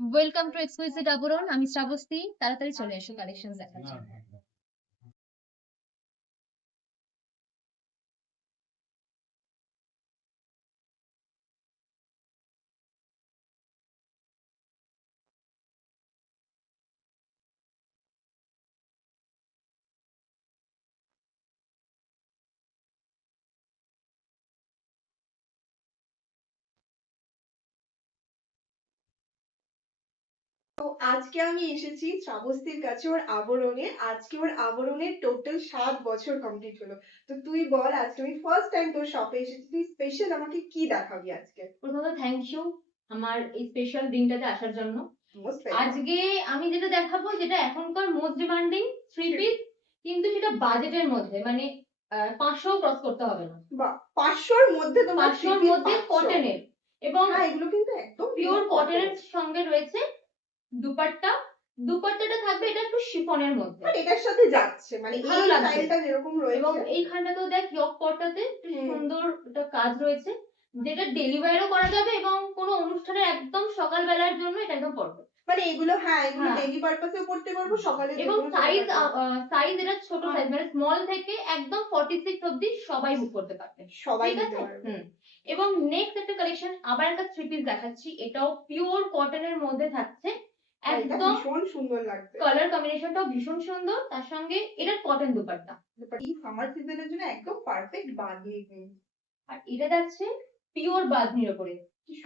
Welcome to exclusive আবরণ। আমি শ্রাবস্তী। তাড়াতাড়ি চলে এসো কালেকশন দেখার জন্য। তো আজকে আমি এসেছি শ্রাবস্তীর কাছে ওর আবরণে। আজকে ওর আবরণের টোটাল 7 বছর কমপ্লিট হলো। তো তুই বল, আজকে আমি ফার্স্ট টাইম তোর শপে এসেছি, তুই স্পেশাল আমাকে কি দেখাবি আজকে? প্রথমত থ্যাংক ইউ আমার এই স্পেশাল দিনটাতে আসার জন্য। আজকে আমি যেটা দেখাবো, যেটা এখনকার মোস্ট ডিমান্ডিং থ্রি পিস, কিন্তু সেটা বাজেটের মধ্যে, মানে 500 ক্রস করতে হবে না। বা 500-র মধ্যে তোমরা 500-র মধ্যে কটনের, এবং হ্যাঁ এগুলো কিন্তু একদম পিওর কটনের সঙ্গে রয়েছে দুপাট্টা। দুপাট্টাটা থাকবে এটা একটু শিফনের মধ্যে, মানে এটার সাথে যাচ্ছে, মানে ভালো এই লাগছে স্টাইলটা যেরকম রয়েছে। এবং এইখানটাতেও দেখ ইয়ক পটটাতে সুন্দর একটা কাজ রয়েছে, যেটা ডেলি ওয়্যারও করা যাবে এবং কোনো অনুষ্ঠানের একদম সকালবেলার জন্য এটা একদম পারফেক্ট। মানে এগুলো এগুলো ডেইলি পারপাসেও পড়তে পারবো, সকালে এবং সাইজ এটা ছোট হ্যাঁ। সাইজ, মানে স্মল থেকে একদম 46 অবধি সবাই বুক করতে পারবে, সবাই ঠিক নিতে আছে? পারবে। এবং নেক্সট একটা কালেকশন, আবার একটা থ্রি পিস দেখাচ্ছি, এটাও পিওর কটনের মধ্যে থাকছে। এটা একদম ভীষণ সুন্দর লাগছে, কালার কম্বিনেশনটাও ভীষণ সুন্দর, তার সঙ্গে এটার কটন দুপাট্টা। এই সামার সিজনের জন্য একদম পারফেক্ট বানিয়ে। আর এটা যাচ্ছে পিওর বাঁধনির উপরে,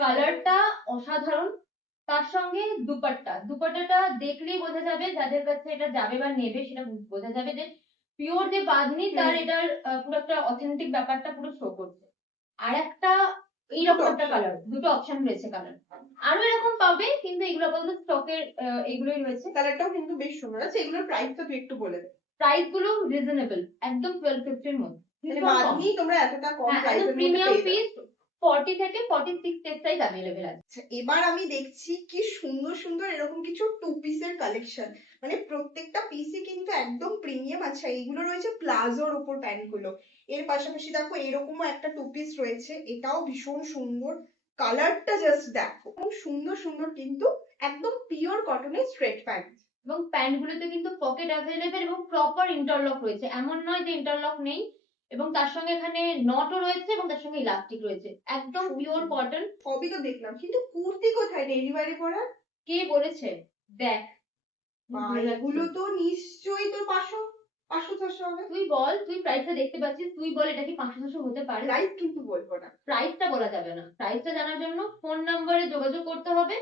কালারটা অসাধারণ। তার সঙ্গে দুপাট্টাটা দেখলেই বোঝা যাবে, যাদের কাছে এটা যাবে বা নেবে সেটা বোঝা যাবে যে পিওর যে বাঁধনি, তার এটার পুরো একটা অথেন্টিক ব্যাপারটা পুরো শো করছে। আর একটা এইরকম একটা কালার, দুটো অপশন রয়েছে কালার, আরো এরকম পাবে, কিন্তু এগুলো আপাতত স্টকের এগুলোই রয়েছে। কালারটাও কিন্তু বেশ সুন্দর আছে। এগুলোর প্রাইসটা তুই একটু বলে দে। প্রাইস গুলো রিজনেবল, একদম 1250 এর মধ্যে। মানে বাদনি তোমরা এতটা কম প্রাইসের মধ্যে প্রিমিয়াম পেয়ে পিস যাচ্ছ। 40 থেকে 46 টেক্সটাইল अवेलेबल আছে। এবার আমি দেখছি কি সুন্দর সুন্দর এরকম কিছু টু পিসের কালেকশন, মানে প্রত্যেকটা পিসই কিন্তু একদম প্রিমিয়াম। আচ্ছা, এইগুলো রয়েছে প্লাজোর উপর প্যান্ট গুলো। এর পাশাপাশি দেখো এরকমও একটা টু পিস রয়েছে, এটাও ভীষণ সুন্দর। কালারটা জাস্ট দেখো, খুব সুন্দর সুন্দর, কিন্তু একদম পিওর কটনের স্ট্রেট প্যান্ট। এবং প্যান্ট গুলোতে কিন্তু পকেট अवेलेबल এবং প্রপার ইন্টারলক রয়েছে, এমন নয় যে ইন্টারলক নেই। এবং তার সঙ্গে এখানে নটও রয়েছে এবং তার সঙ্গে ইলাস্টিক রয়েছে, একদম পিওর কটন। সবই তো দেখলাম, কিন্তু কুর্তি কোথায় ডেলি ওয়্যারে পরার? কে বলেছে? দেখ, এগুলো তো নিশ্চয়ই তোর 500-600 হবে। তুই বল, তুই প্রাইসটা দেখতে পাচ্ছিস, তুই বল এটা কি 500-600 হতে পারে? প্রাইস কিন্তু বলবো না, প্রাইসটা বলা যাবে না। প্রাইসটা জানার জন্য ফোন নম্বরে যোগাযোগ করতে হবে,